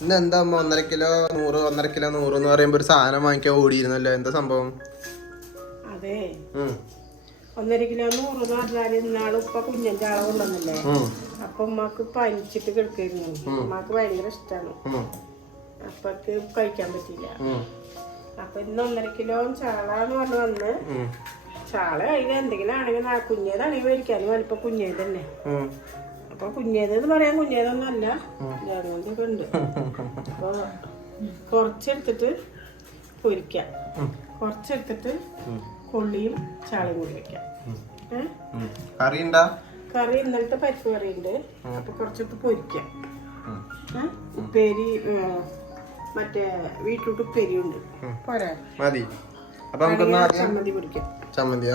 ഇന്ന് എന്താ 1.5 kilo 100 kilo 100 എന്ന് പറയുമ്പോ ഒരു സാധനം വാങ്ങിക്കാൻ ഓടിയിരുന്നല്ലോ, എന്താ സംഭവം? അതെ, 1.5 കിലോ 100 എന്ന് പറഞ്ഞാല് ഇന്നാള് ഇപ്പൊ കുഞ്ഞിന്റെ ആളെ കൊണ്ടുവന്നില്ലേ, അപ്പൊ ഉമ്മാക്ക് പനിച്ചിട്ട് കിടക്കായിരുന്നു. ഉമ്മാക്ക് ഭയങ്കര ഇഷ്ടമാണ്, അപ്പൊക്ക് കഴിക്കാൻ പറ്റില്ല. അപ്പൊ ഇന്ന് 1.5 കിലോ ചാളാന്ന് പറഞ്ഞു വന്ന്. ചാള കഴിഞ്ഞ എന്തെങ്കിലും ആണെങ്കിൽ കുഞ്ഞേതാണെങ്കിൽ മേടിക്കാനും വലിപ്പം കുഞ്ഞേത് തന്നെ. അപ്പൊ കുഞ്ഞേതെന്ന് പറയാൻ കുഞ്ഞേതൊന്നും അല്ല, അങ്ങനത്തെ ഉണ്ട്. അപ്പൊ കുറച്ചെടുത്തിട്ട് പൊരിക്കാം, കുറച്ചെടുത്തിട്ട് കൊള്ളിയും ചാളയും കൂടി വെക്കാം. കറി ഇന്നലത്തെ പരിപ്പ് കറി ഉണ്ട്, അപ്പൊ കുറച്ചെടുത്ത് പൊരിക്കാം. ഉപ്പേരി മറ്റേ വീട്ടിലോട്ട് ഉപ്പേരി ഉണ്ട്, പോരാ? മതി. ചമ്മന്തി പൊടിക്കാം. ചമ്മന്തി